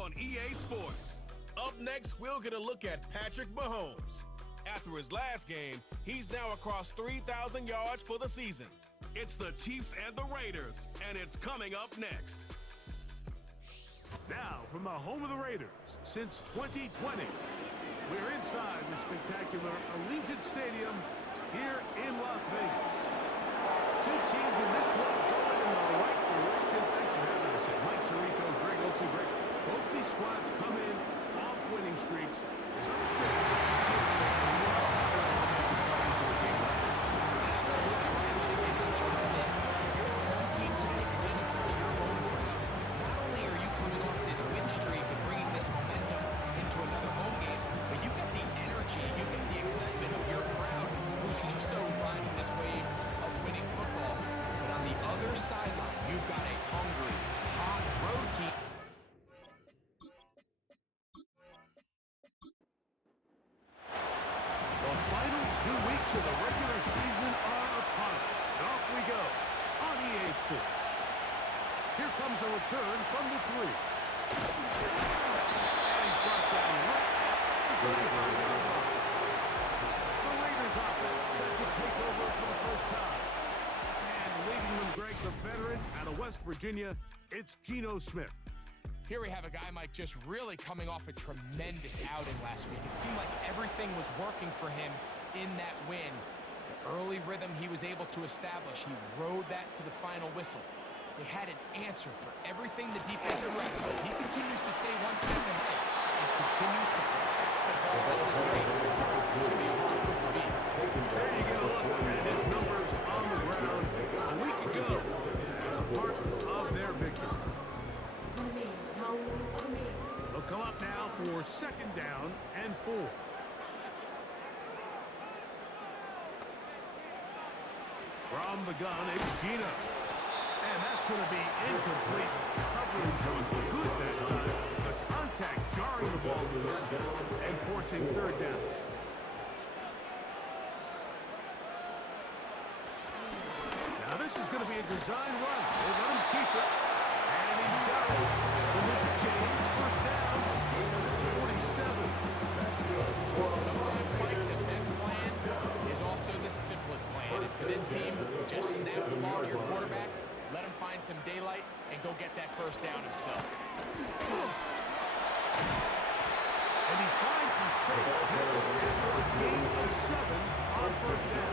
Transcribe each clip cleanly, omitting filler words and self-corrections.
on EA Sports. Up next, we'll get a look at Patrick Mahomes. After his last game, he's now across 3,000 yards for the season. It's the Chiefs and the Raiders, and it's coming up next. Now, from the home of the Raiders, since 2020, we're inside the spectacular Allegiant Stadium here in Las Vegas. Two teams in this one going in the right direction. Thanks for having us. Mike Tirico, Greg Olsen, Greg. Both these squads come in off winning streaks. Someone's going to have to give them a lot of momentum coming into a game like this. Absolutely right. Like they did talk about it. If you're a home team today playing in front of your home crowd, not only are you coming off this win streak and bringing this momentum into another home game, but you get the energy, you get the excitement of your crowd who's also riding this wave of winning football. But on the other sideline, you've got a hungry, hot road team. The final 2 weeks of the regular season are upon us. And off we go on EA Sports. Here comes a return from the 3. And he's brought down right at the 35-yard line. The Raiders offense set to take over for the first time. And leading them, Greg, the veteran out of West Virginia, it's Geno Smith. Here we have a guy, Mike, just really coming off a tremendous outing last week. It seemed like everything was working for him in that win. The early rhythm he was able to establish, he rode that to the final whistle. They had an answer for everything the defense threw at him. He continues to stay one step ahead and continues to protect the ball at this rate. It's going to be a hard group to beat. There you go, and his numbers on the ground a week ago as a part of their victory. They'll come up now for 2nd down and 4. From the gun, it's Geno. And that's going to be incomplete. Coverage was good that time. The contact jarring the ball loose and forcing 3rd down. Now this is going to be a design run. They let him keep it. And he's got it. James, 1st down. 47. Sometimes, Mike, the best plan is also the simplest plan. And for this team, just snap the ball to your quarterback, let him find some daylight, and go get that 1st down himself. And he finds some space after a gain of 7 on 1st down.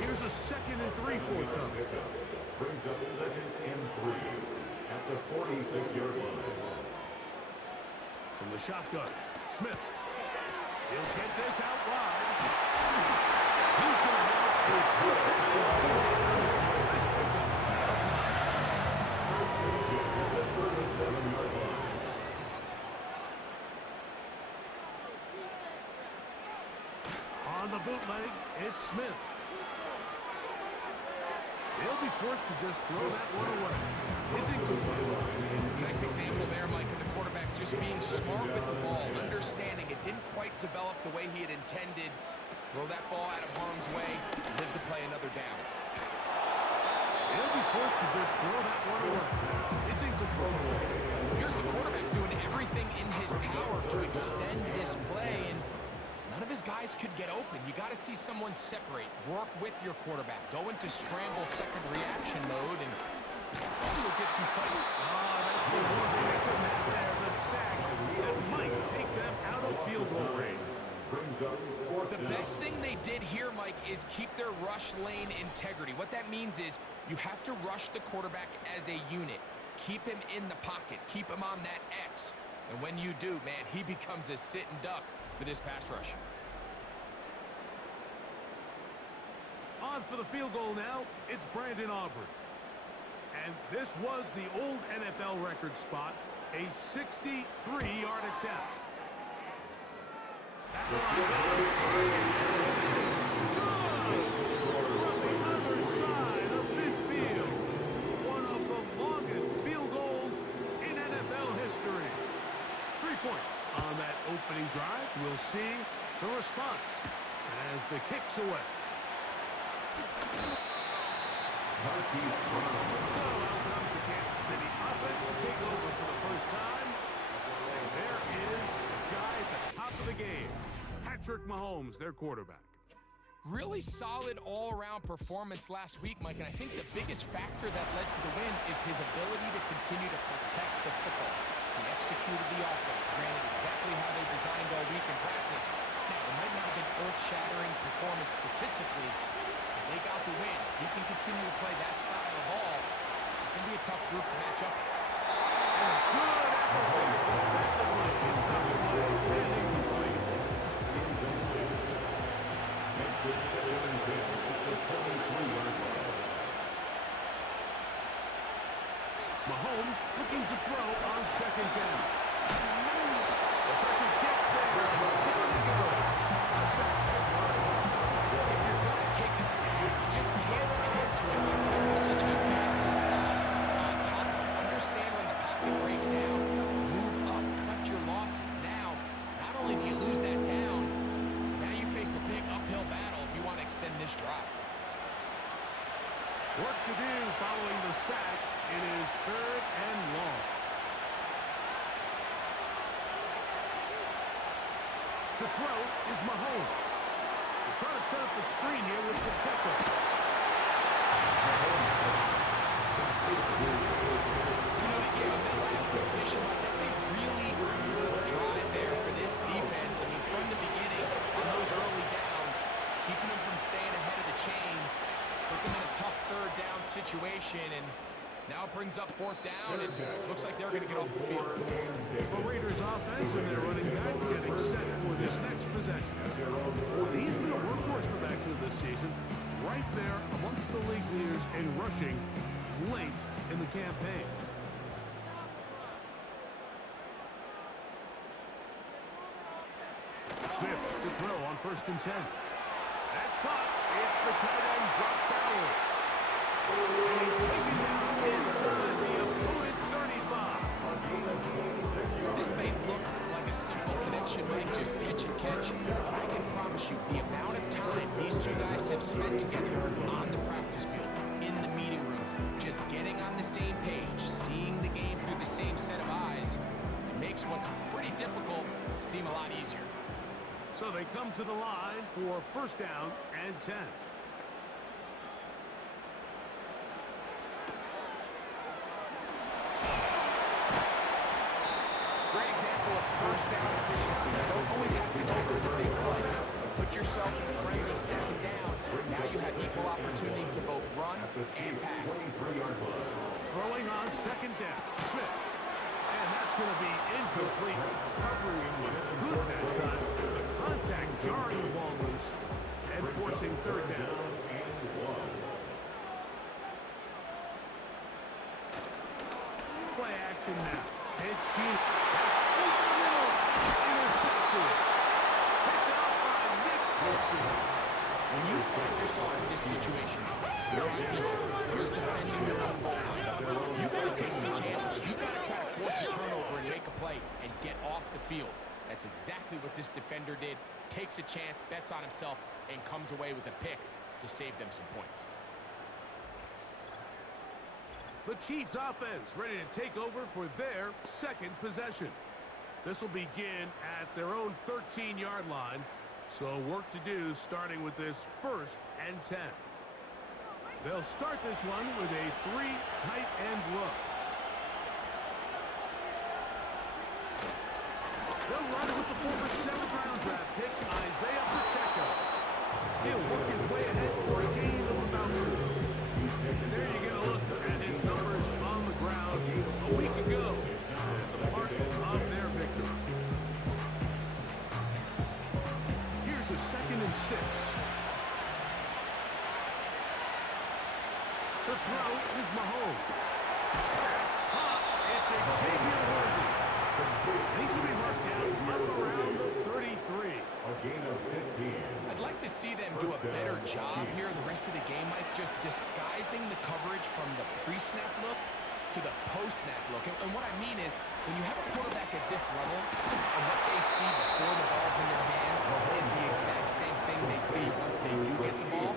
Here's a 2nd and 3 forthcoming. Brings up 2nd and 3 at the 46-yard line. From the shotgun, Smith. He'll get this out wide. He's going to have a good nice pickup. On the bootleg, it's Smith. He'll be forced to just throw that one away. It's incomplete. Nice example there, Mike, of the quarterback just being smart with the ball, understanding it didn't quite develop the way he had intended. Throw that ball out of harm's way, live to play another down. He'll be forced to just throw that one away. It's incomplete. Here's the quarterback doing everything in his power to extend this play, and none of his guys could get open. You got to see someone separate, work with your quarterback, go into scramble second reaction mode, and also give some credit. That's the one thing they couldn't have there, the sack that might take them out of field goal range. The best thing they did here, Mike, is keep their rush lane integrity. What that means is you have to rush the quarterback as a unit. Keep him in the pocket. Keep him on that X. And when you do, man, he becomes a sitting duck for this pass rush. On for the field goal now, it's Brandon Aubrey. And this was the old NFL record spot, a 63-yard attempt. That line's from the other side of midfield. One of the longest field goals in NFL history. 3 points on that opening drive. We'll see the response as the kick's away. So out comes the Kansas City offense to take over for the first time. Patrick Mahomes, their quarterback. Really solid all-around performance last week, Mike, and I think the biggest factor that led to the win is his ability to continue to protect the football. He executed the offense, ran it exactly how they designed all week in practice. Now, it might not have been earth-shattering performance statistically, but they got the win. If he can continue to play that style of ball, it's going to be a tough group to match up with. And a good effort defensively. It's not the play and incomplete. Next is 7 and 10 at the 23-yard line. Mahomes looking to throw on second down. The pressure gets there. Down he goes. A sack. If you're going to take a sack, you just can't afford to admit taking such a massive loss. On top, understand when the pocket breaks down, move up, cut your losses. Now, not only do you lose that down, now you face a big uphill battle if you want to extend this drive. Work to do following the sack. It is 3rd and long. To throw is Mahomes. They're trying to set up the screen here with Pacheco. That last completion, that's a really good drive there for this defense. I mean, from the beginning, on those early downs, keeping them from staying ahead of the chains, put them in a tough 3rd down situation, and now it brings up 4th down, and looks like they're going to get off the field. The Raiders offense and their running back getting set for this next possession. He's been a workhorse in the backfield this season, right there amongst the league leaders in rushing late in the campaign. Smith to throw on 1st and 10. That's caught. It's the tight end, Brock Bowers. And he's taken down inside the opponent's 35. This may look like a simple connection, Mike, just pitch and catch, but I can promise you the amount of time these two guys have spent together on the practice field, in the meeting rooms, just getting on the same page, seeing the game through the same set of eyes, it makes what's pretty difficult seem a lot easier. So they come to the line for 1st down and 10. Great example of 1st down efficiency. You don't always have to go for the big play. You put yourself in a friendly 2nd down. Now you have equal opportunity to both run and pass. Throwing on 2nd down. Smith. And that's going to be incomplete. Coverage was good that time. The contact jarring the ball loose and forcing 3rd down. Play action now. It's Gene. That's over the middle. Intercepted. Picked up by Nick Fulton. When you find yourself in this situation, you're on defense, you're defending your own ball. You got to take some chances. You got to try to force a turnover and make a play and get off the field. That's exactly what this defender did. Takes a chance, bets on himself, and comes away with a pick to save them some points. The Chiefs offense ready to take over for their 2nd possession. This will begin at their own 13-yard line. So work to do starting with this 1st and 10. They'll start this one with a 3 tight end look. They'll run with the former 7th-round draft pick, Isaiah Pacheco. He'll work his way ahead for a gain of about 4. There you get a look at his numbers on the ground a week ago as a part of their victory. Here's a 2nd and 6. To throw is Mahomes. That's hot. It's Xavier Worthy. And he's going to be marked down up around the 33. A gain of 15. I'd like to see them do a better job here the rest of the game, Mike, just disguising the coverage from the pre-snap look to the post-snap look. And what I mean is, when you have a quarterback at this level, and what they see before the ball's in their hands is the exact same thing they see once they do get the ball,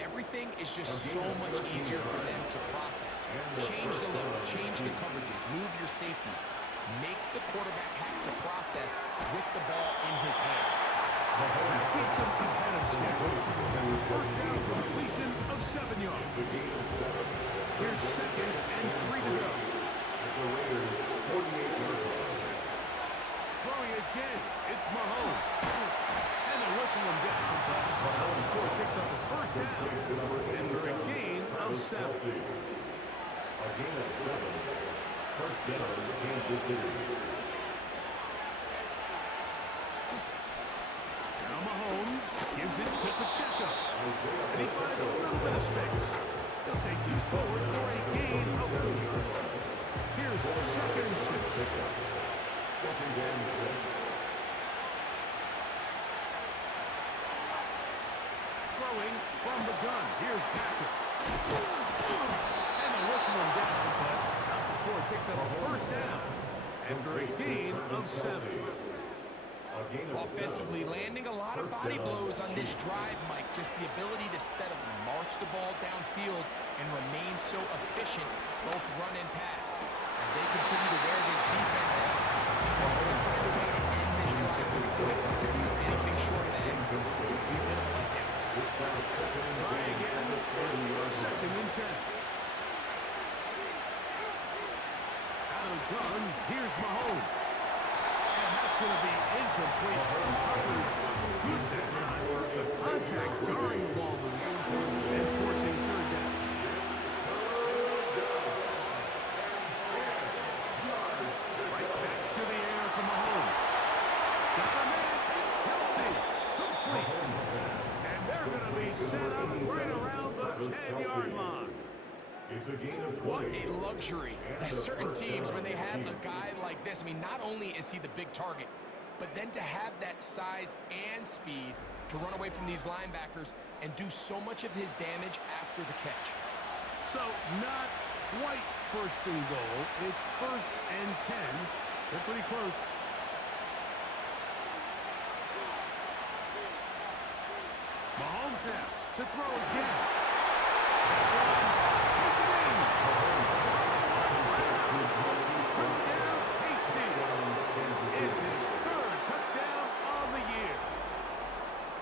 everything is just so much easier for them to process. Change the look, change the coverages, move your safeties. Make the quarterback have to process with the ball in his hand. That keeps him ahead of schedule. That's a first down completion of 7 yards. Here's 2nd and 3 to go. The Raiders 48-yard line. Throwing again, it's Mahomes. And they whistle him down, but Mahomes picks up a first down after a gain of 7. A gain of 7. First down, Kansas City. Now Mahomes gives it to Pacheco. And he finds a little bit of space. He'll take these forward for a gain of 4. Here's 2nd and 6. 2nd and 6. Throwing from the gun. Here's Patrick. And they whistle him down, but not before he picks up a first down after a gain of 7. Offensively, landing a lot of body blows on this drive, Mike. Just the ability to steadily march the ball downfield and remain so efficient, both run and pass. As they continue to wear this defense out, they're going to find a way to end this drive with points. Anything short of that would be a bit of a letdown. Try again. 2nd and 10. Out of the gun, here's Mahomes. And that's going to be incomplete. Coverage wasn't good that time. The contact jarring the ball loose and forcing 3rd down. Right back to the air for Mahomes. Got him in. It's Kelsey. Complete. And they're going to be set up right around the 10-yard line. It's a gain of 20. What a luxury. Certain teams, when they have a guy like this, I mean, not only is he the big target, but then to have that size and speed to run away from these linebackers and do so much of his damage after the catch. So, not quite 1st and goal. It's 1st and 10. They're pretty close. Mahomes now to throw again. Touchdown, KC. It's his 3rd touchdown on the year.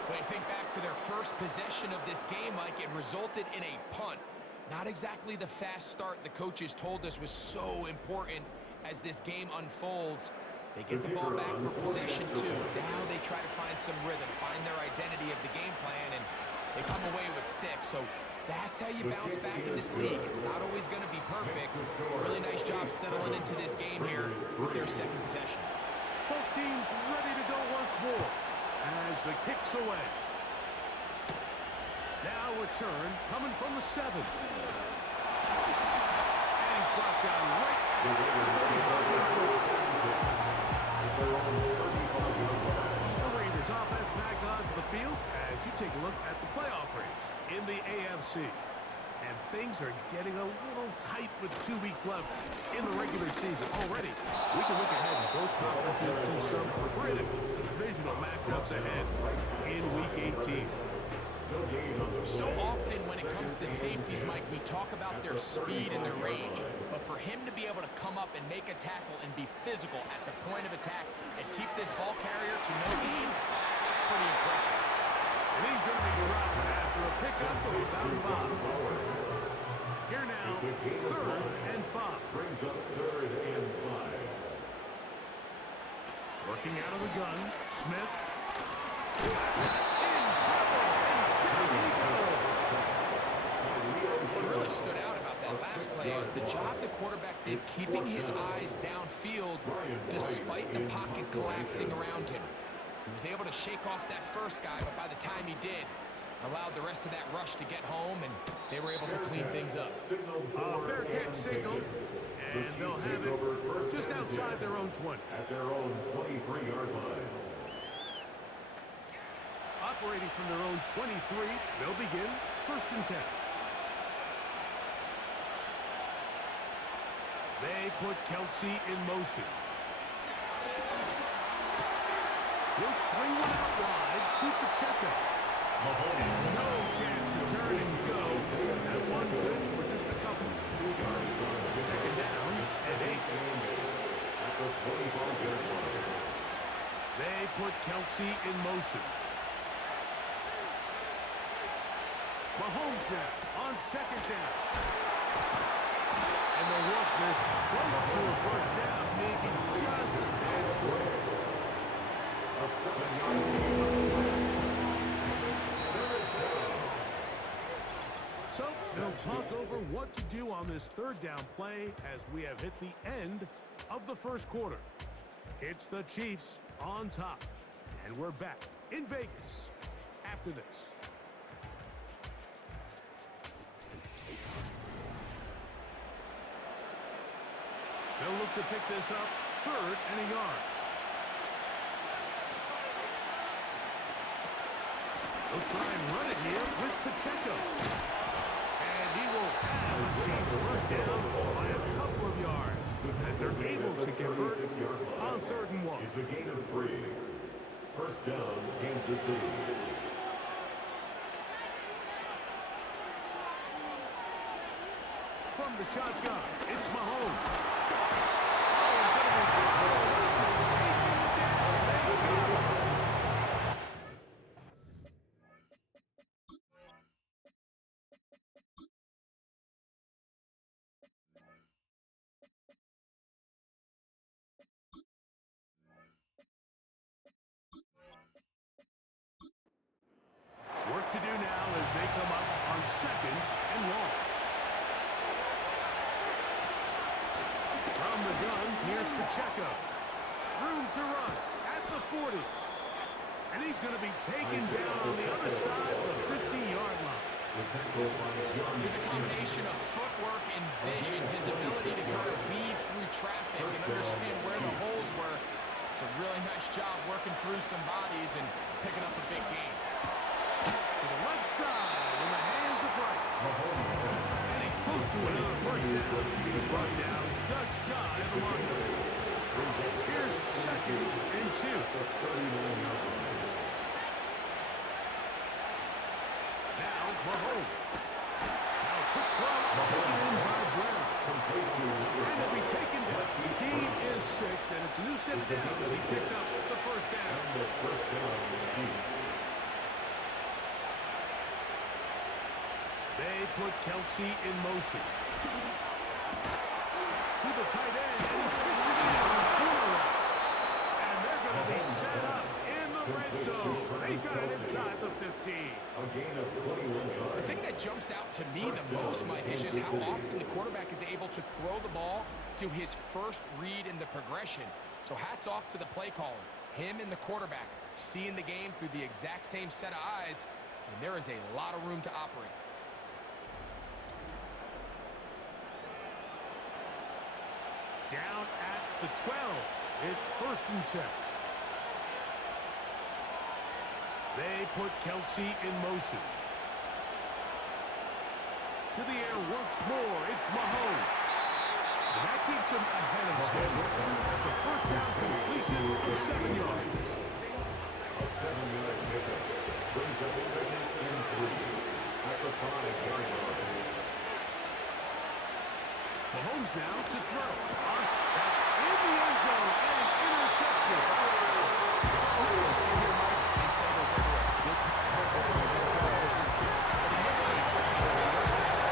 When you think back to their first possession of this game, Mike, it resulted in a punt. Not exactly the fast start the coaches told us was so important as this game unfolds. They get the ball back for possession 2. Now they try to find some rhythm, find their identity of the game plan, and they come away with 6. So that's how you bounce back in this league. It's not always going to be perfect. Really nice job settling into this game here with their 2nd possession. Both teams ready to go once more as the kick's away. Now return coming from the 7. And he's brought down right at the 35. The Raiders offense back onto the field as you take a look at the playoff race in the AFC. And things are getting a little tight with 2 weeks left in the regular season. Already, we can look ahead in both conferences to some critical divisional matchups ahead in Week 18. So often when it comes to safeties, Mike, we talk about their speed and their range. But for him to be able to come up and make a tackle and be physical at the point of attack and keep this ball carrier to no gain, that's pretty impressive. And he's going to be dropped after a pickup of about 5. Here now, 3rd and 5. Brings up 3rd and 5. Working out of the gun, Smith. In trouble, and down he goes. What really stood out about that last play is the job the quarterback did keeping his eyes downfield despite the pocket collapsing around him. He was able to shake off that first guy, but by the time he did, allowed the rest of that rush to get home, and they were able to clean things up. Fair catch signal, and they'll have it just outside their own 20. At their own 23-yard line. Operating from their own 23, they'll begin 1st and 10. They put Kelsey in motion. He'll swing one out wide to Pacheco. And no chance to turn and go. That one good for just a couple. 2nd down and 8. At the 25-yard line. They put Kelsey in motion. Mahomes now on second down. And they'll work this close to a first down, maybe just a tad short. A 7-yard gain. So they'll talk over what to do on this third down play as we have hit the end of the first quarter. It's the Chiefs on top, and we're back in Vegas after this. They'll look to pick this up, 3rd and a yard. They'll try and run it here with Pacheco. And he will have the Chiefs first down by a couple of yards as they're able to convert on 3rd and 1. It's a gain of 3. First down, Kansas City. From the shotgun, it's Mahomes. Work to do now as they come up on 2nd and 1. From the gun, here's Pacheco. Room to run at the 40. And he's going to be taken down on the other side of the 50-yard line. It's a combination of footwork and vision, his ability to kind of weave through traffic and understand where the holes were. It's a really nice job working through some bodies and picking up a big game. To the left side in the hands of Rice. And he's close to another first down. He's brought down just shy of the marker. Here's 2nd and 2. Now Mahomes. Now quick throw taken in by Brown. And he'll be taken down. He is 6, and it's a new set of downs. He picked up the first down. They put Kelsey in motion. To the tight end, and he fits it in on the corner. And they're going to be set up in the red zone. They got it inside the 15. The thing that jumps out to me the most, Mike, is just how often the quarterback is able to throw the ball to his first read in the progression. So hats off to the play caller. Him and the quarterback seeing the game through the exact same set of eyes, and there is a lot of room to operate. Down at the 12. It's 1st and 10. They put Kelsey in motion. To the air once more. It's Mahomes. And that keeps him ahead of schedule. That's a first down completion of 7 yards. A 7-yard pickup brings up 2nd and 3 at the 5-yard line. Mahomes now to throw. That's in the end zone and intercepted. See here, Mike, and say there's everywhere. Good time for interception. But in this case, it's the first pass.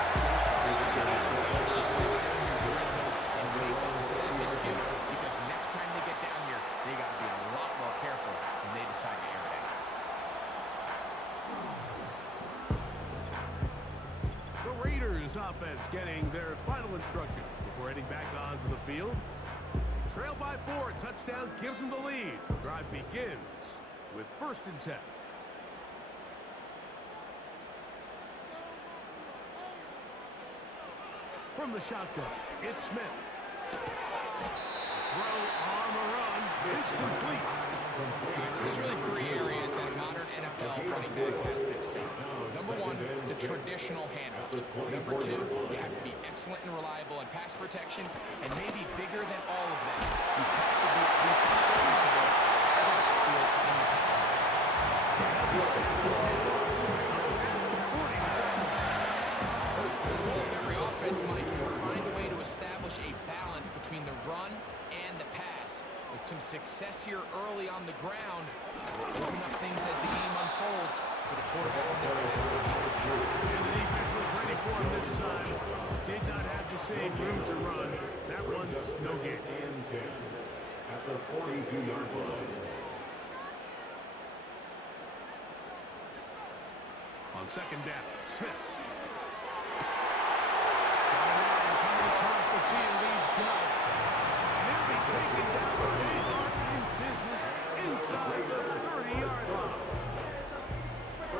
Because next time they get down here, they got to be a lot more careful when they decide to air it out. The Raiders offense getting their final instructions before heading back onto the field. Trail by 4, touchdown gives them the lead. Drive begins with 1st and 10. From the shotgun, it's Smith. Throw on the run is complete. So there's really 3 areas that a modern NFL running back has to excel. Number 1, the traditional handoffs. Number 2, you have to be excellent and reliable in pass protection, and maybe bigger than all of them, you have to be at least serviceable out of the backfield in the passing game. The goal of every offense, Mike, is to find a way to establish a balance between the run and the pass. With some success here early on the ground, will open up things as the game unfolds. for the quarterback in this passing game. And the defense was ready for him this time. Did not have the same room to run. That one's no gain. And 10 at the 42-yard line. On second down, Smith. Coming across the field, he's got it. And he'll be taken down, but they are in business inside the 30-yard line.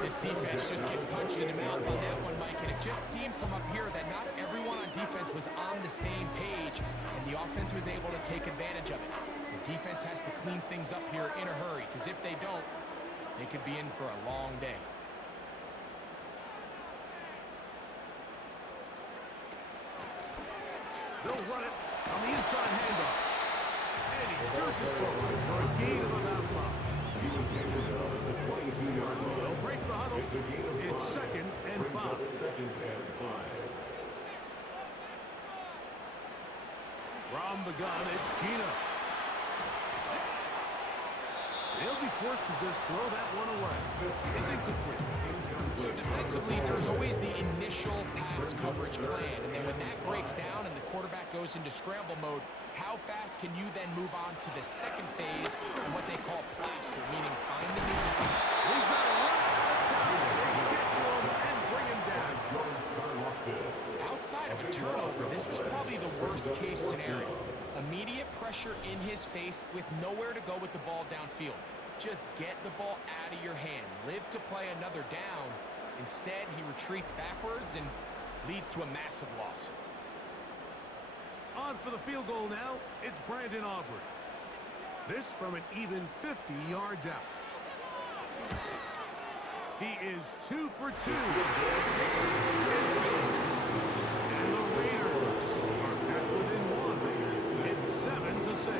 This defense just gets punched in the mouth on that one, Mike, and it just seemed from up here that not everyone on defense was on the same page, and the offense was able to take advantage of it. The defense has to clean things up here in a hurry, because if they don't, they could be in for a long day. They'll run it on the inside handoff. And he surges forward for a gain of about 5. He was taken down at the 22-yard line. They'll break the huddle. It's a gain of 5. It's second and Brings up 5. second and 5. From the gun, it's Gino. They'll be forced to just throw that one away. It's incomplete. So defensively, there's always the initial pass coverage plan, and then when that breaks down and the quarterback goes into scramble mode, how fast can you then move on to the second phase and what they call plaster, meaning find the nearest route. He's not a run out of time. They get to him and bring him down. Outside of a turnover, this was probably the worst-case scenario. Immediate pressure in his face with nowhere to go with the ball downfield. Just get the ball out of your hand. Live to play another down. Instead, he retreats backwards and leads to a massive loss. On for the field goal now, it's Brandon Aubrey. This from an even 50 yards out. He is 2 for 2. And the Raiders are back within 1. It's 7-6.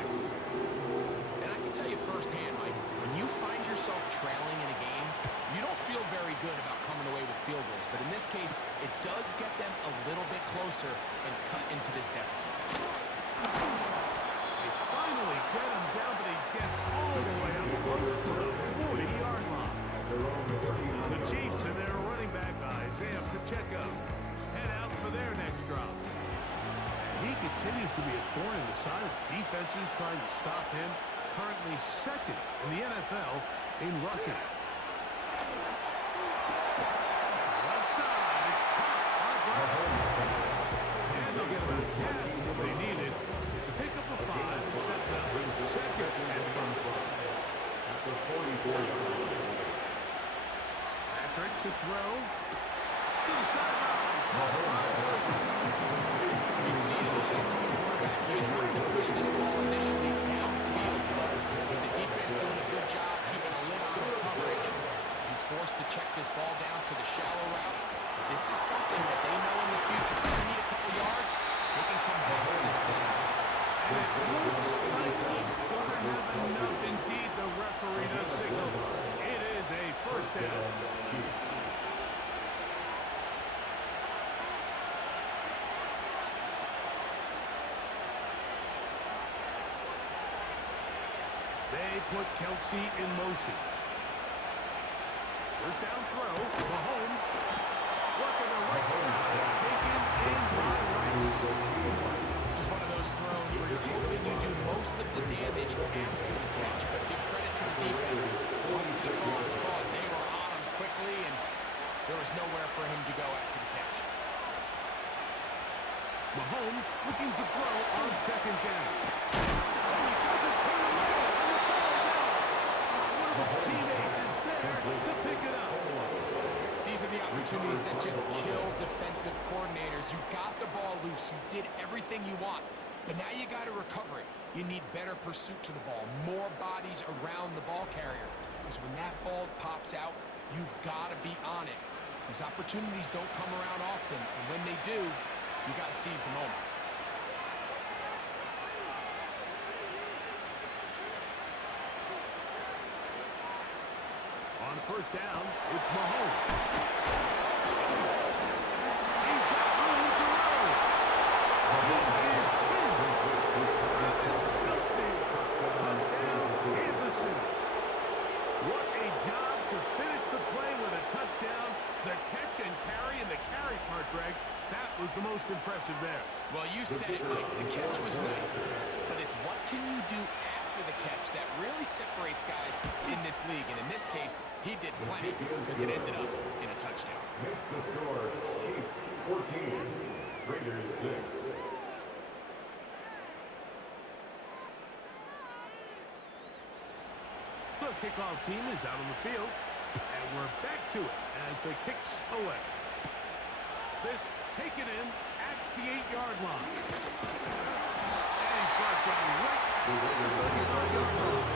And I can tell you firsthand, Mike, when you find yourself trailing in a game, you don't feel very good about coming away with field goals. But in this case, it does get them a little bit closer and cut into this deficit. They finally get him down, but he gets all the way up close to the 40-yard line. The Chiefs and their running back, Isaiah Pacheco, head out for their next drop. He continues to be a thorn in the side of defenses trying to stop him. Currently second in the NFL in rushing. Left side, it's caught by Brown. And they'll get about half what they needed. It's a pickup of 5 and sets up second and 5. At the 44-yard line. Patrick to throw. To the sideline. You can see it as a quarterback. He's trying to push this ball initially downfield, but with the defense doing a good job keeping a lid on the coverage, he's forced to check this ball down to the shallow route. But this is something that they know in the future. If they need a couple yards, they can come back to this play. And it looks like he's going to have enough. Indeed, the referee does signal. It is a first down. They put Kelsey in motion. First down throw. Mahomes working the right side. Taken in by Rice. This is one of those throws where you're hoping you do most of the damage after the catch, but give credit to the defense. Once the call was called, they were on him quickly, and there was nowhere for him to go after the catch. Mahomes looking to throw on second down. And he doesn't put it away, and the ball's out. One of his teammates is there to pick it up. These are the opportunities that just kill defensive coordinators. You got the ball loose. You did everything you want. But now you got to recover it. You need better pursuit to the ball, more bodies around the ball carrier. Because when that ball pops out, you've got to be on it. These opportunities don't come around often, and when they do, you got to seize the moment. On first down, it's Mahomes. He's got room to roll. He is in. Travis Kelce. Touchdown, Kansas City. What a job to finish the play with a impressive there. Well, you said it, Mike. The catch was nice, but it's what can you do after the catch that really separates guys in this league. And in this case, he did plenty because it ended up in a touchdown. Makes the score Chiefs 14, Raiders 6. The kickoff team is out on the field, and we're back to it as the kicks away. This taken in at the 8-yard line. And he's brought down right at the 35-yard line.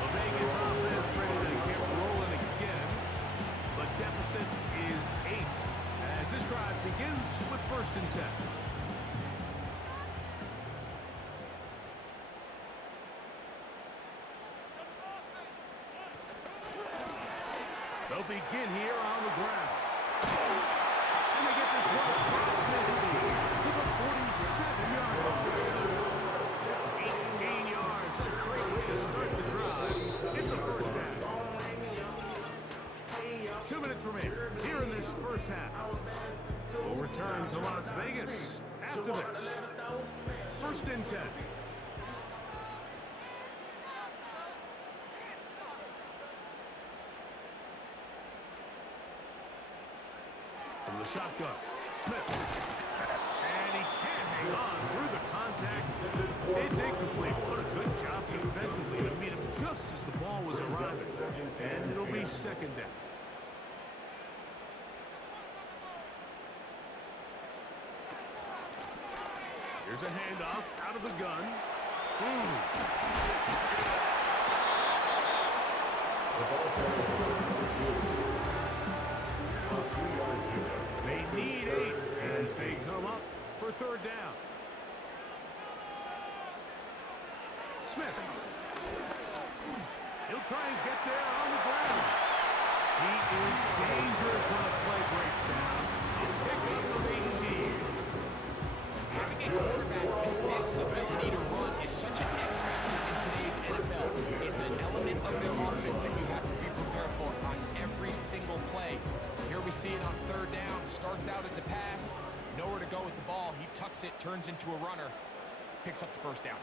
The Vegas offense ready to get rolling again. The deficit is 8 as this drive begins with 1st and 10. They'll begin here on the ground. And they get this one across midfield to the 47-yard line. 18 yards. A great way to start the drive. It's a 1st down. 2 minutes remain here in this 1st half. We'll return to Las Vegas after this. 1st and 10. From the shotgun, Smith. And he can't hang on through the contact. It's incomplete. What a good job defensively to meet him just as the ball was arriving. And it'll be 2nd down. Here's a handoff out of the gun. They need 8 as they come up for 3rd down. Smith. He'll try and get there on the ground. He is dangerous when the play breaks down. A pickup of 18. Having a quarterback with this ability to run is such an X factor in today's NFL. It's an element of their offense that you have to be prepared for on every single play. Here we see it on 3rd down. Starts out as a pass. Nowhere to go with the ball. He tucks it, turns into a runner. Picks up the 1st down.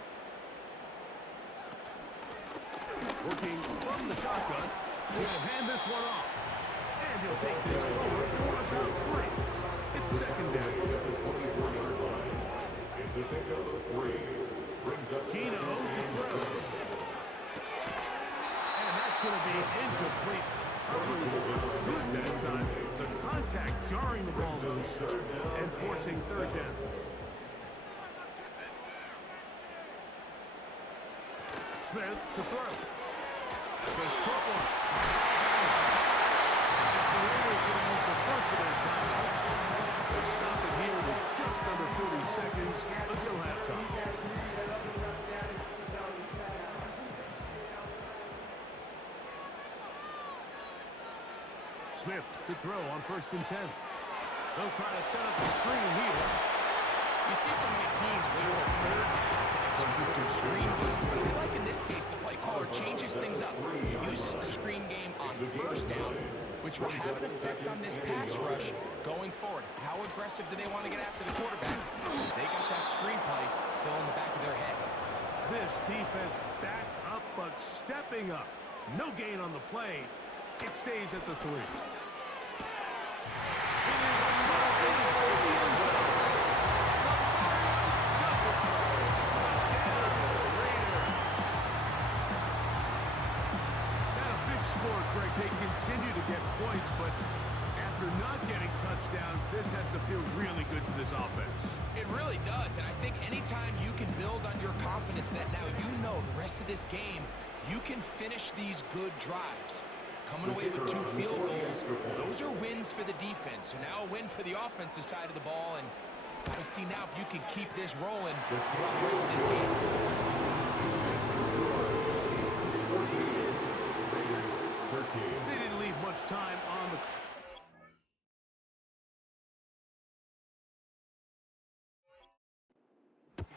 Working from the shotgun. He'll hand this one off. And he'll take this forward for about 3. It's 2nd down. It's a pickup of 3. Brings up Gino to throw. And that's going to be incomplete. Coverage was good that time. The contact jarring the ball loose and forcing 3rd down. Smith to throw. That's a short one. The Raiders going to use the 1st of their timeouts. They stop it here with just under 40 seconds until halftime. Smith to throw on 1st and 10. They'll try to set up the screen here. You see so many teams wait till 3rd down to execute their screen game, but I like in this case the play caller changes things up. He uses the screen game on 1st down, which will have an effect on this pass rush going forward. How aggressive do they want to get after the quarterback? Because they got that screen play still in the back of their head. This defense back up, but stepping up. No gain on the play. It stays at the 3. They continue to get points, but after not getting touchdowns, this has to feel really good to this offense. It really does, and I think anytime you can build on your confidence that now you know the rest of this game, you can finish these good drives. Coming away with 2 field goals, those are wins for the defense. So now a win for the offensive side of the ball, and got to see now if you can keep this rolling throughout the rest of this game. They didn't leave much time on the...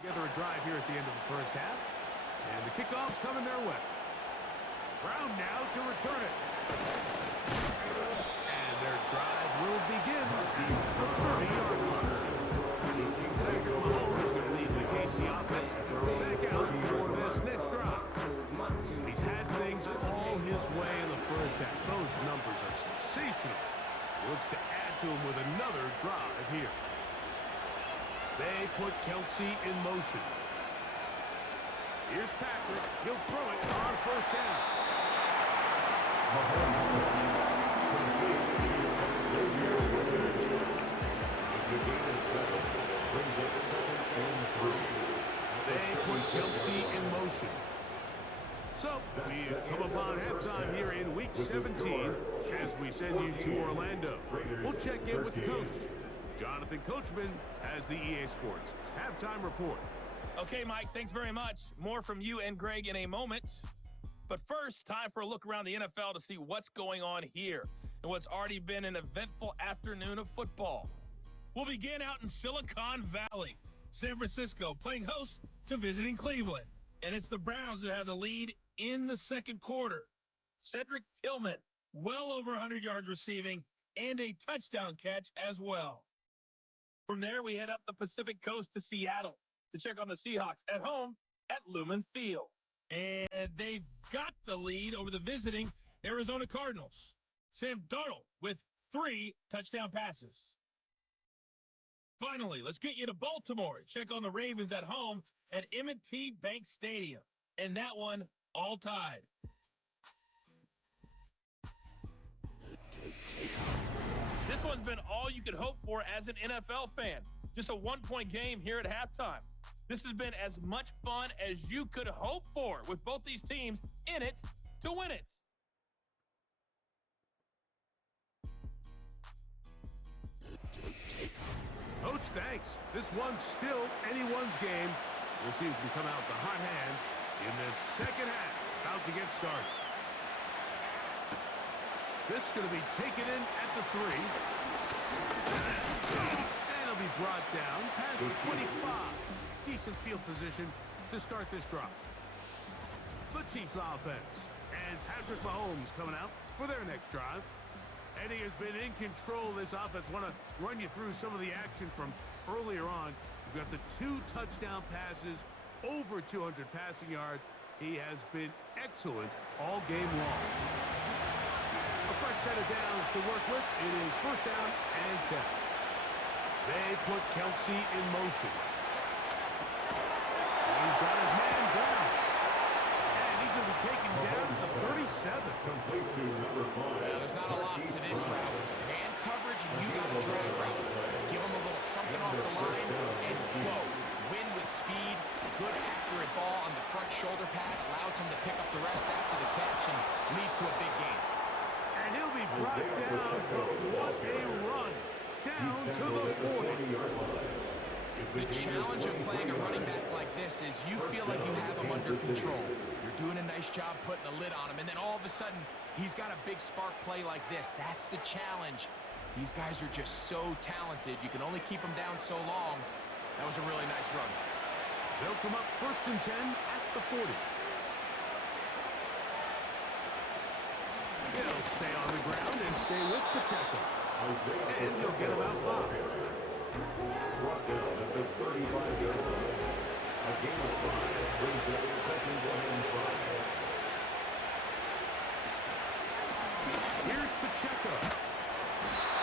Together a drive here at the end of the 1st half. And the kickoff's coming their way. Brown now to return it. And their drive will begin at the 30-yard line. Patrick Mahomes going to lead the KC offense back out for this next drive. He's had things all his way in the first half. Those numbers are sensational. He looks to add to him with another drive here. They put Kelsey in motion. Here's Patrick. He'll throw it on first down. They put Kelsey in motion. So, we've come upon halftime here in Week 17 as we send you to Orlando. We'll check in with the coach. Jonathan Coachman has the EA Sports halftime report. Okay, Mike, thanks very much. More from you and Greg in a moment. But first, time for a look around the NFL to see what's going on here and what's already been an eventful afternoon of football. We'll begin out in Silicon Valley. San Francisco playing host to visiting Cleveland. And it's the Browns who have the lead in the second quarter. Cedric Tillman, well over 100 yards receiving and a touchdown catch as well. From there, we head up the Pacific Coast to Seattle to check on the Seahawks at home at Lumen Field. And they've got the lead over the visiting Arizona Cardinals. Sam Darnold with 3 touchdown passes. Finally, let's get you to Baltimore. Check on the Ravens at home at M&T Bank Stadium. And that one all tied. This one's been all you could hope for as an NFL fan. Just a one-point game here at halftime. This has been as much fun as you could hope for with both these teams in it to win it. Coach, thanks. This one's still anyone's game. We'll see who can come out the hot hand in the second half. About to get started. This is going to be taken in at the 3. And it'll be brought down past the 25. Decent field position to start this drive. The Chiefs offense. And Patrick Mahomes coming out for their next drive. Eddie has been in control of this offense. Want to run you through some of the action from earlier on. We've got the 2 touchdown passes, over 200 passing yards. He has been excellent all game long. A fresh set of downs to work with. It is first down and 10. They put Kelsey in motion. He's got his man down. And he's going to be taken down to the 37. Complete to number 5. There's not a lot to this route. Man coverage, and you got a drag route. Give him a little something off the line and go. Win with speed. Good, accurate ball on the front shoulder pad. Allows him to pick up the rest after the catch and leads to a big gain. And he'll be brought down, but what a run. Down to the 40. The challenge of playing a running back like this is you feel like you have him under control. You're doing a nice job putting a lid on him, and then all of a sudden, he's got a big spark play like this. That's the challenge. These guys are just so talented. You can only keep them down so long. That was a really nice run. They'll come up first and 10 at the 40. He'll stay on the ground and stay with Pacheco. And he'll get about 5. Brought down at the 35-yard line. A game of 5 brings up second down and 5. Here's Pacheco.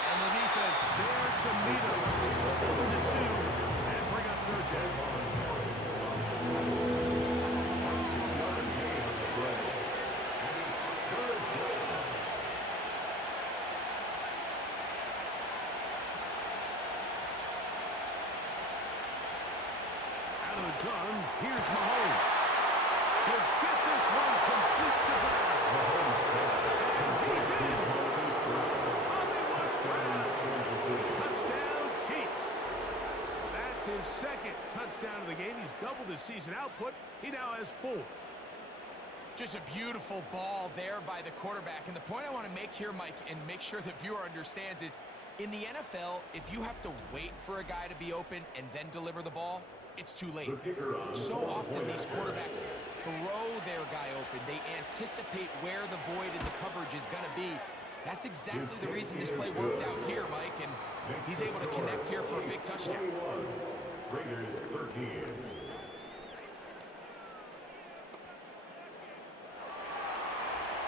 And the defense there to meet him. Hold the 2 and bring up third down. Out of the gun, here's Mahomes. He'll get this one complete to Brown. And he's in. Hollywood Brown. Touchdown, Chiefs. That's his second touchdown of the game. He's doubled his season output. He now has 4. Just a beautiful ball there by the quarterback. And the point I want to make here, Mike, and make sure the viewer understands is, in the NFL, if you have to wait for a guy to be open and then deliver the ball, it's too late. So often these quarterbacks throw their guy open. They anticipate where the void in the coverage is going to be. That's exactly the reason this play worked out here, Mike, and he's able to connect here for a big touchdown. Raiders 13.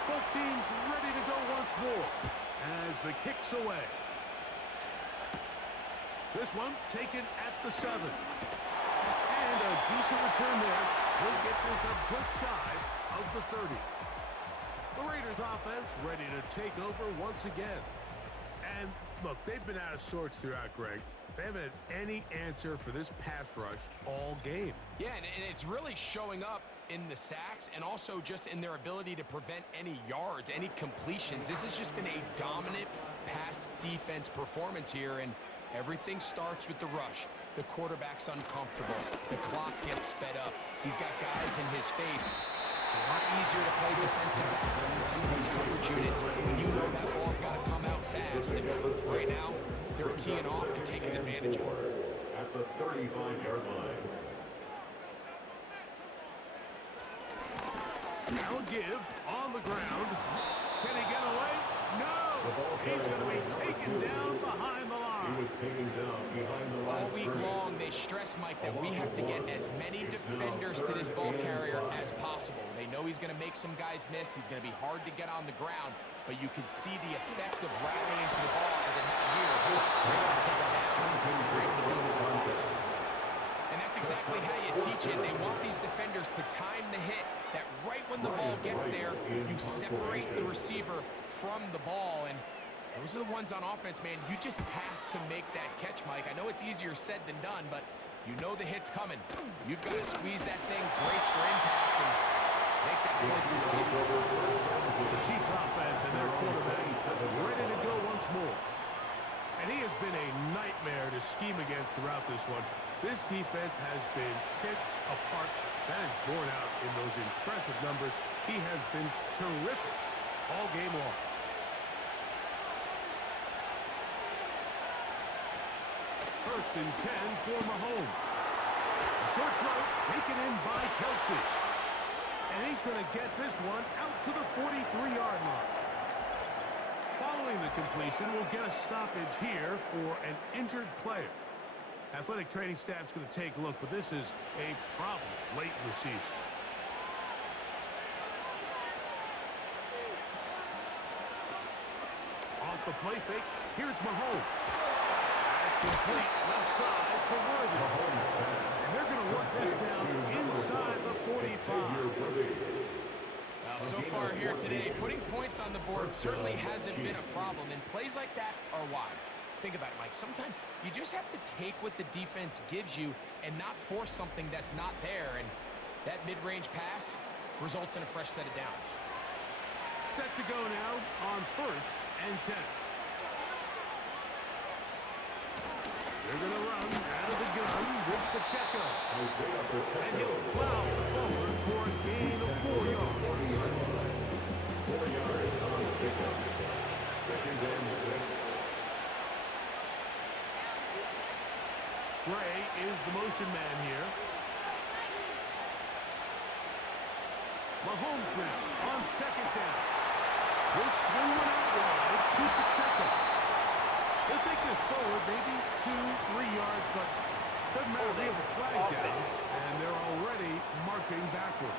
Both teams ready to go once more as the kick's away. This one taken at the 7. And a decent return there. He'll get this up just shy of the 30. The Raiders offense ready to take over once again. And look, they've been out of sorts throughout, Greg. They haven't had any answer for this pass rush all game. Yeah, and it's really showing up in the sacks and also just in their ability to prevent any yards, any completions. This has just been a dominant pass defense performance here, and everything starts with the rush. The quarterback's uncomfortable. The clock gets sped up. He's got guys in his face. It's a lot easier to play defensive back than in some of these coverage units when you know that ball's got to come out fast. And right now, they're teeing off and taking advantage of it. At the 35-yard line. Now give on the ground. Can he get away? No! He's going to be taken down behind the line. He was taken down behind the line. All week long, they stress, Mike, that we have to get as many defenders to this ball carrier as possible. They know he's going to make some guys miss. He's going to be hard to get on the ground, but you can see the effect of rallying to the ball as it happened here. They're able to take him down. They're able to do it for us. And that's exactly how you teach it. They want these defenders to time the hit, that right when the ball gets there, you separate the receiver from the ball. And those are the ones on offense, man. You just have to make that catch, Mike. I know it's easier said than done, but you know the hit's coming. You've got to squeeze that thing, brace for impact, and make that play for your offense. The Chiefs offense and their quarterback ready to go once more. And he has been a nightmare to scheme against throughout this one. This defense has been picked apart. That is borne out in those impressive numbers. He has been terrific all game long. First and 10 for Mahomes. A short throw taken in by Kelsey. And he's going to get this one out to the 43-yard line. Following the completion, we'll get a stoppage here for an injured player. Athletic training staff's going to take a look, but this is a problem late in the season. Off the play fake, here's Mahomes. That's complete left side to Worthy. And they're going to work this down inside the 45. So far here today, putting points on the board certainly hasn't been a problem, and plays like that are why. Think about it, Mike. Sometimes you just have to take what the defense gives you and not force something that's not there, and that mid-range pass results in a fresh set of downs. Set to go now on 1st and 10. They're going to run out of the gun with Pacheco. And he'll plow forward for a gain of 4 yards. 4 yards on the pickup. Second and 6. Gray is the motion man here. Mahomes now on 2nd down. He'll swing one out wide to Pacheco. He'll take this forward maybe 2-3 yards, but doesn't matter. They have a flag down, and they're already marching backward.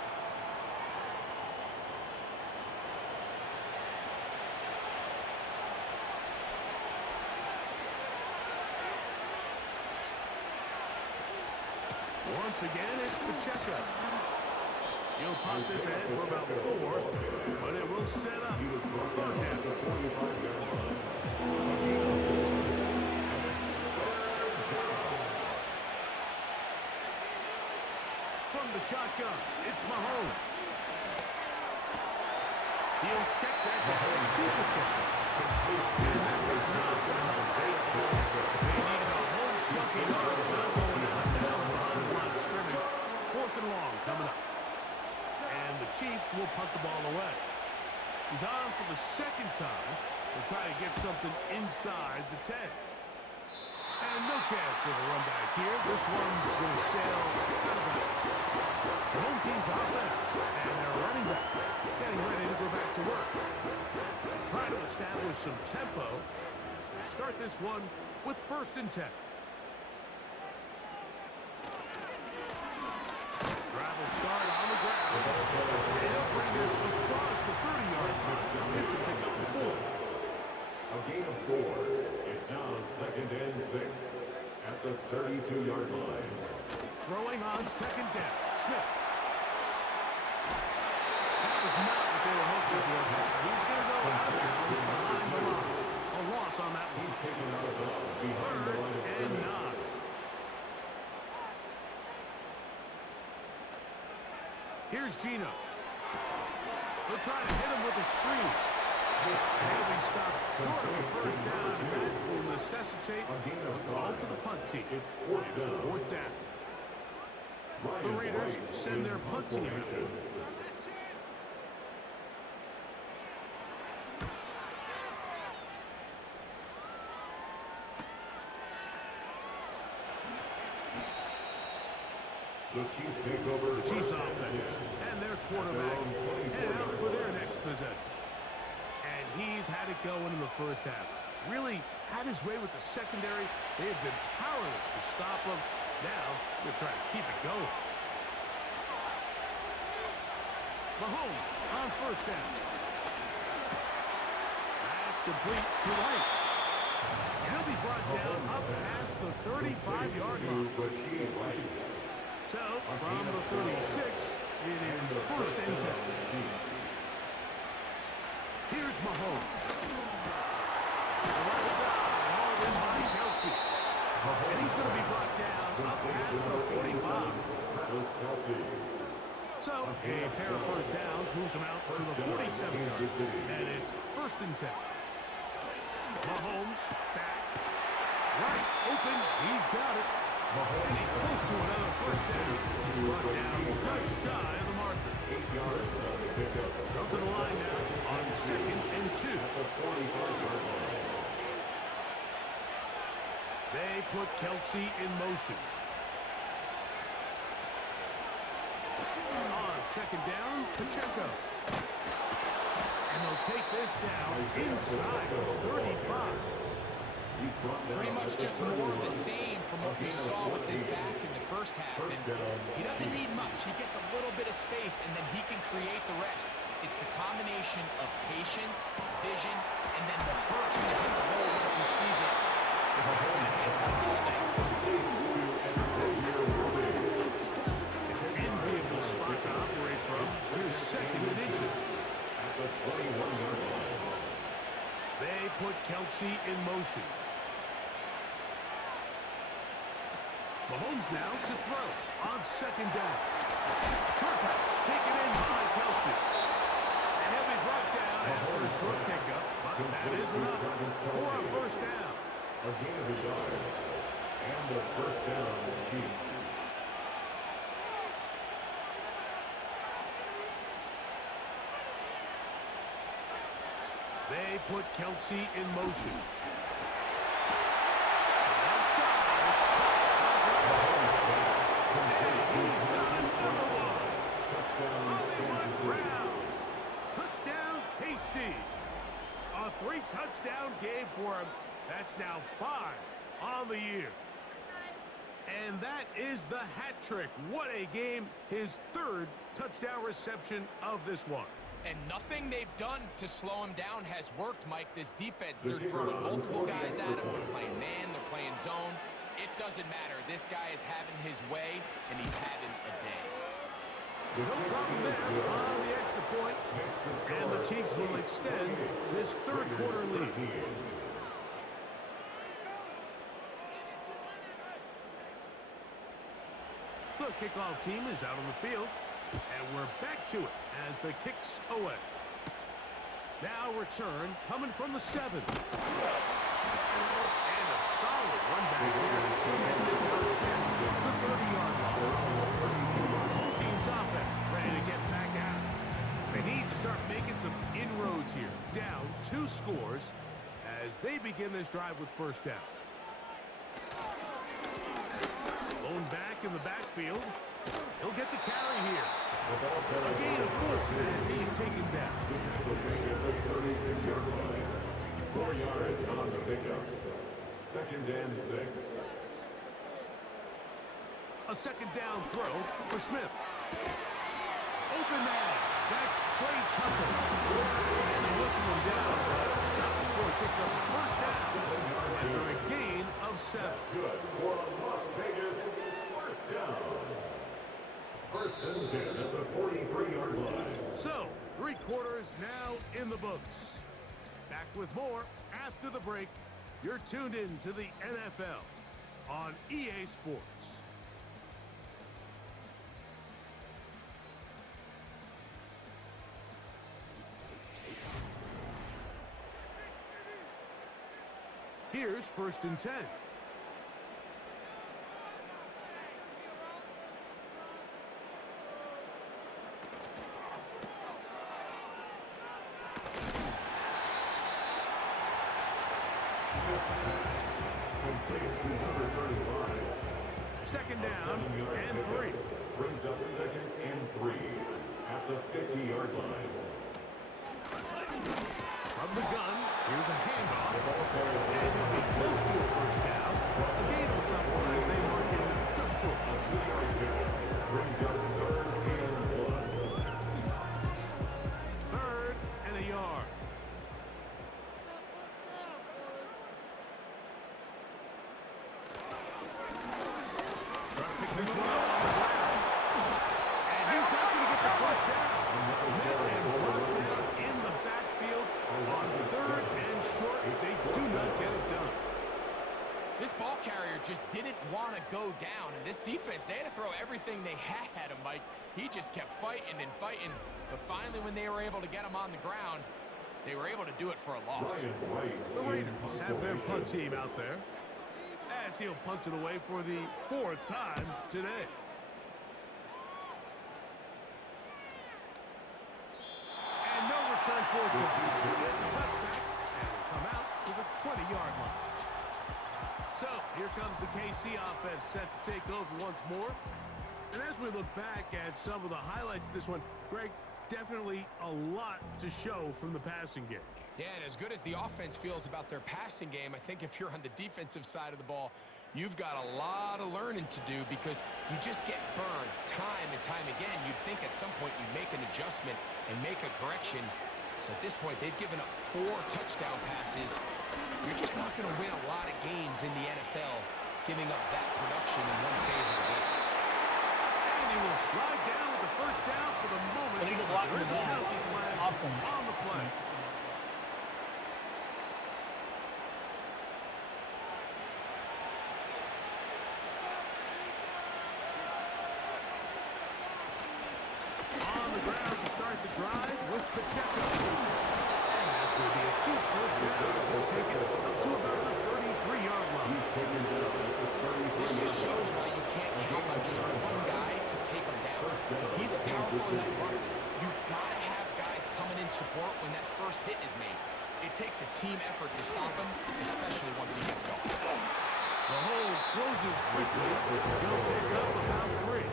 Once again, it's Pacheco. He'll pop this ahead for about 4, but it will set up 3rd down. From the shotgun, it's Mahomes. He'll check that down to Pacheco. And that was not going to help. They needed a whole chunk of yards, not going out of bounds behind the line of scrimmage. 4th and long coming up. And the Chiefs will punt the ball away. He's on for the 2nd time. They'll try to get something inside the 10. And no chance of a run back here. This one's going to sail out of bounds. The home team's offense and their running back getting ready to go back to work. Try to establish some tempo as they start this one with 1st and 10. Travel start on the ground. They'll bring this across the 30-yard line. It's a pickup of 4. A gain of 4. It's now 2nd and 6 at the 32-yard line. Throwing on 2nd down. Smith. That was not what they were hoping for. He's going to go out of bounds behind the line. A loss on that one. He's taken out of bounds behind the line of 3rd and scrimmage. 9. Here's Gino. They'll try to hit him with a screen. And he'll be stopped short of a 1st down, and that will necessitate a call to the punt team. It's 4th down. The Raiders send their punt team out. The Chiefs take over. The Chiefs offense and their quarterback head out for their next possession. And he's had it going in the 1st half. Really had his way with the secondary. They have been powerless to stop him. Now they're trying to keep it going. Mahomes on 1st down. That's complete to Rice. He'll be brought down up past the 35-yard line. So, from the 36, it is 1st and 10. Here's Mahomes. The right side, all in by Kelsey. And he's going to be brought down up past the 45. So, a pair of 1st downs moves him out to the 47-yard. And it's 1st and 10. Mahomes back. Rice open. He's got it. And he's close to another 1st down. He's brought down just shy of the marker. 8 yards on the pickup. Go to the line now on 2nd and 2. They put Kelsey in motion. On 2nd down, Pacheco. And they'll take this down inside the 35. Pretty much just more of the same from what we saw with his back in the 1st half. And he doesn't need much. He gets a little bit of space, and then he can create the rest. It's the combination of patience, vision, and then the burst to hit the hole once he sees it. This guy's been a handful all day. An enviable spot to operate from. Here's 2nd and inches. At the 21-yard line. They put Kelsey in motion. Mahomes now to throw on 2nd down. Short pass taken in by Kelsey. And he'll be brought down after a short pickup, but that is enough for a 1st down. A gain of a yard. And the 1st down of the Chiefs. They put Kelsey in motion. Touchdown, KC. A 3-touchdown game for him. That's now 5 on the year. And that is the hat trick. What a game. His 3rd touchdown reception of this one. And nothing they've done to slow him down has worked, Mike. This defense, they're throwing multiple guys at him. They're playing man, they're playing zone. It doesn't matter. This guy is having his way, and he's having a day. No problem there on the extra point. And the Chiefs will extend this 3rd quarter lead. The kickoff team is out on the field. And we're back to it as the kick's away. Now return coming from the 7. And a solid run back here. And this goes down to the 30-yard line. Home team's offense ready to get back out. They need to start making some inroads here. Down 2 scores as they begin this drive with 1st down. Lone back in the backfield. He'll get the carry here. A gain of 4 as he's taken down. Second and 6. A second down throw for Smith. Open man. That's Trey Tucker. And they whistle him down, but not before he picks up the first down after a gain of 7. Good for Las Vegas. First down. First and 10 at the 43-yard line. So, 3 quarters now in the books. Back with more after the break. You're tuned in to the NFL on EA Sports. Here's first and 10. Second down and 3. Brings up second and 3 at the 50-yard line. From the gun, here's a handoff. And he'll be close to a first down. A gain on couple as they mark him just short. A 2-yard pickup brings up third and 1. Third and a yard. Trying to pick this one up. And he's not going to get the first down. Met and brought down in the backfield on third and short. They do not get it done. This ball carrier just didn't want to go down. And this defense, they had to throw everything they had at him, Mike. He just kept fighting and fighting. But finally, when they were able to get him on the ground, they were able to do it for a loss. The Raiders have their punt team out there as he'll punt it away for the 4th time today. And no return for the It's a touchback and will come out to the 20-yard line. So here comes the KC offense set to take over once more. And as we look back at some of the highlights of this one, Greg, definitely a lot to show from the passing game. Yeah, and as good as the offense feels about their passing game, I think if you're on the defensive side of the ball, you've got a lot of learning to do because you just get burned time and time again. You'd think at some point you'd make an adjustment and make a correction. So at this point, they've given up 4 touchdown passes. You're just not going to win a lot of games in the NFL giving up that production in one phase of the game. And he will slide down with the first down for the moment. Illegal block There in is the a back. penalty flag Offense. on the play. On the ground to start the drive with Pacheco. And that's going to be a Chiefs first down. They'll take it up to about the 33-yard line. This just shows why you can't count on just one guy to take him down. He's a powerful enough runner. You've got to have guys coming in support when that first hit is made. It takes a team effort to stop him, especially once he gets going. The hole closes quickly. They'll pick up about 3.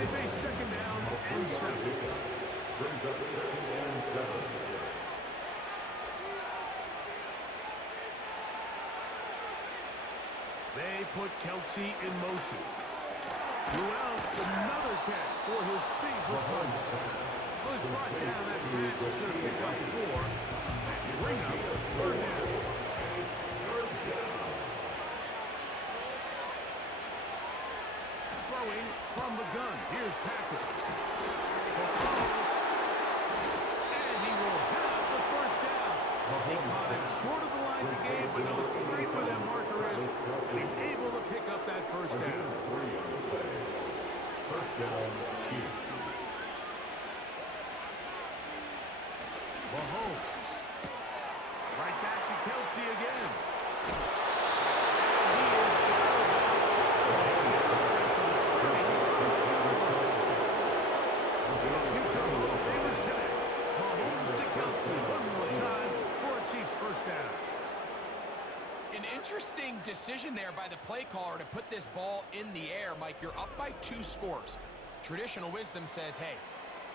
They face second down and 7. Brings up second and 7. They put Kelsey in motion. Throughout another catch for his favorite target. Well, he's brought down that pass. He's going to pick up 4 and bring up third down. Throwing from the gun. Here's Patrick. And he will have the first down. He caught it short of the line to gain, but knows right where that marker is, and he's able to pick up that first down. First down, Chiefs. Mahomes. Right back to Kelsey again. Interesting decision there by the play caller to put this ball in the air. Mike, you're up by 2 scores. Traditional wisdom says, hey,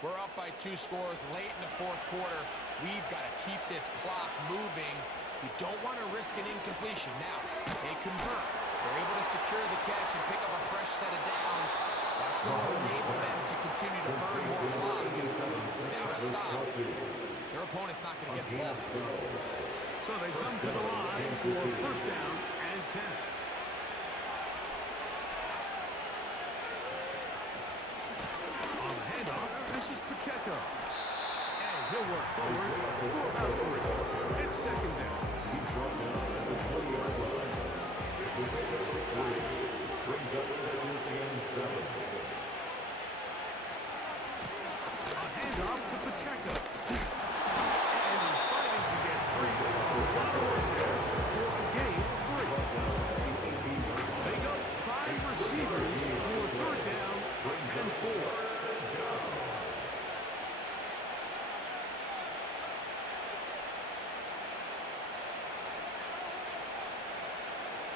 We're up by 2 scores late in the fourth quarter. We've got to keep this clock moving. We don't want to risk an incompletion. Now, they convert. They're able to secure the catch and pick up a fresh set of downs. That's going to enable them to continue to burn more clock. Without a stop, their opponent's not going to get the ball. So they come to the line for first down and 10. On the handoff, this is Pacheco. And he'll work forward for about 3. It's second down. He's brought down at the 20-yard line. This will make it for 3. Brings up 2nd and 7. A handoff to Pacheco. And he's fighting to get free. A lot of work there for a gain of 3. They go 5 receivers for third down and 4.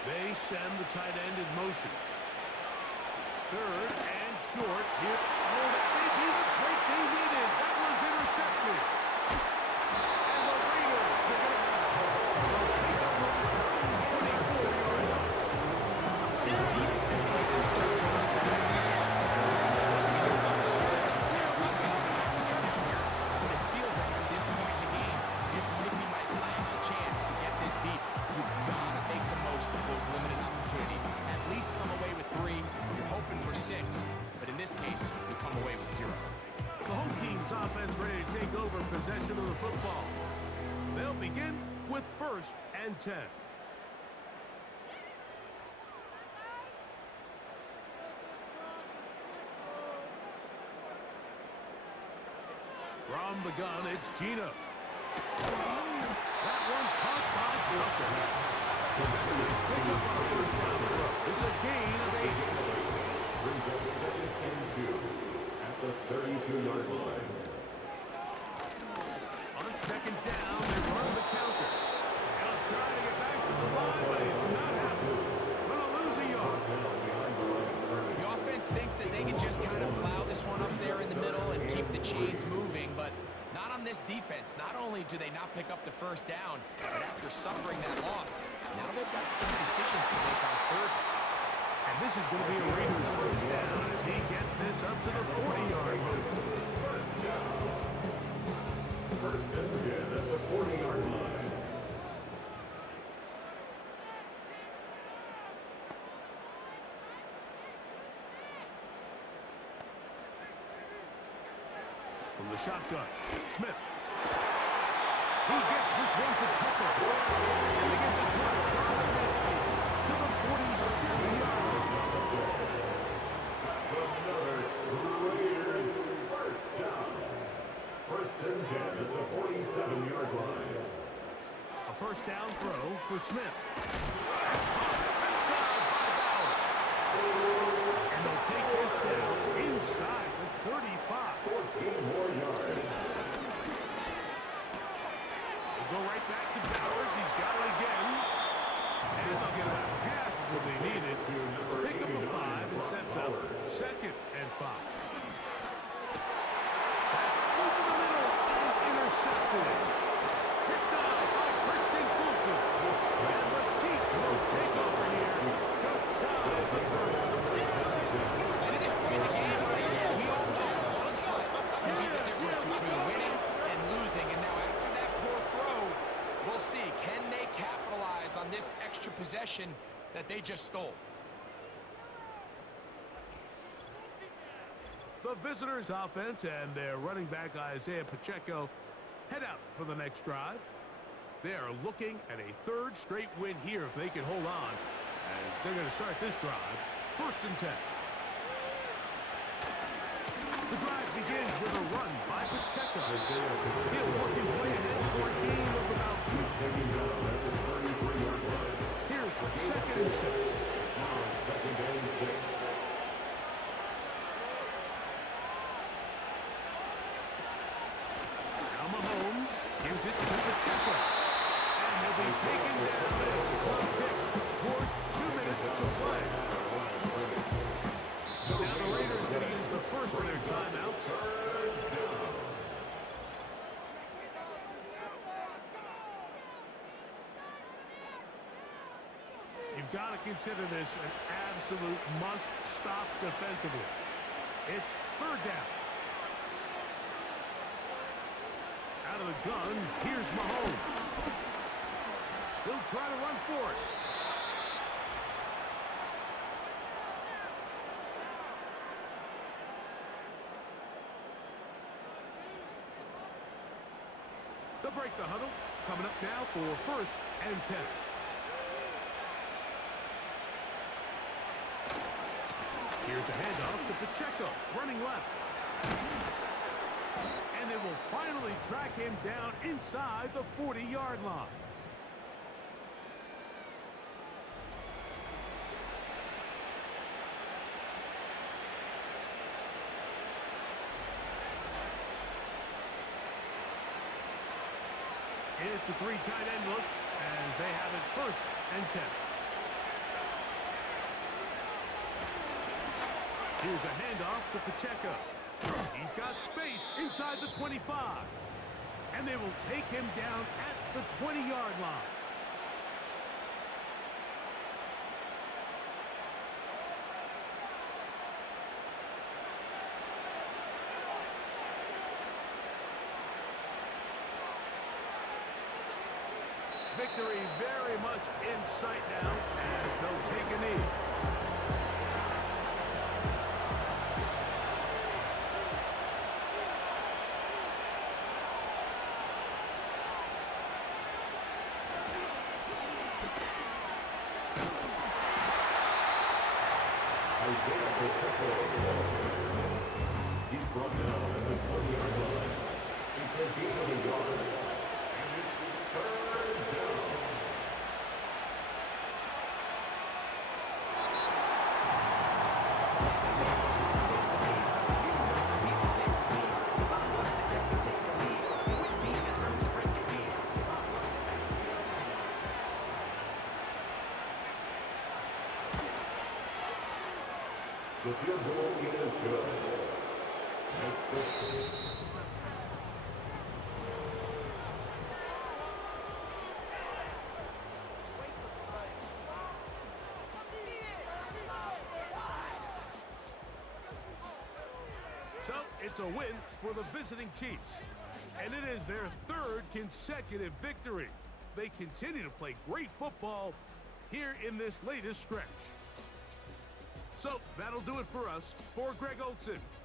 They send the tight end in motion. Third and short. Here. Oh, that may be the break they needed. That one's intercepted. And the Raiders are going to take up the 24-yard line. These simply efforts are but it feels like at this point in the game, this might be my last chance to get this deep. You've got to make the most of those limited opportunities. At least come away with 3. You're hoping for 6. But in this case, you come away with 0. The home team's offense ready to take over possession of the football. They'll begin with first and 10. From the gun, it's Gino. That one caught by Tucker. That's a nice pickup on the first down throw. It's a gain of 8. Brings up 2nd and 2 at the 32-yard line. On second down, they run the counter. They'll try to get back to the line, but it's not happening. Gonna lose a yard. The offense thinks that they can just kind of plow this one up there in the middle and keep the chains moving, but not on this defense. Not only do they not pick up the first down, but after suffering that loss, now they've got some decisions to make on third. And this is going to be a Raiders first down as he gets this up to the 40-yard line. First and 10 at the 40-yard line. From the shotgun, Smith. He gets this one to Tucker. And they get this one across midfield to the 47-yard line. Another Raiders first down. First and 10 at the 47-yard line. A first down throw for Smith. Inside by Bowers. And they'll take this down inside the 35. 14 more yards. They go right back to Bowers. He's got it again. And they'll get about half of what they needed to pick up a 5 and sets up 2nd and 5. That's over the middle and intercepted. Picked off by Christian Fulton. And the Chiefs will take over here just shy of the 30. And at this point in the game, we all know one play can be the difference between winning and losing. And now after that poor throw, we'll see, can they capitalize on this extra possession that they just stole? The visitors' offense and their running back Isaiah Pacheco head out for the next drive. They are looking at a 3rd straight win here if they can hold on, as they're going to start this drive first and 10. The drive begins with a run by Pacheco. He'll work his way ahead for a gain of about 3. Here's 2nd and 6. Now 2nd and 6. Now Mahomes gives it to Pacheco. And he'll be taken down as the clock ticks towards 2 minutes to play. Now the Raiders going to use the first of their timeouts. got to consider this an absolute must-stop defensively. It's third down. Out of the gun, here's Mahomes. He'll try to run for it. They'll break the huddle. Coming up now for 1st and 10. Here's a handoff to Pacheco, running left. And they will finally track him down inside the 40-yard line. It's a 3 tight end look as they have it 1st and 10. Here's a handoff to Pacheco. He's got space inside the 25. And they will take him down at the 20-yard line. Victory very much in sight now as they'll take a knee. He's brought down at the 20-yard line. He's going to gain a yard. And it's third down. The field goal is good. Makes the So it's a win for the visiting Chiefs. And it is their 3rd consecutive victory. They continue to play great football here in this latest stretch. So that'll do it for us. For Greg Olson,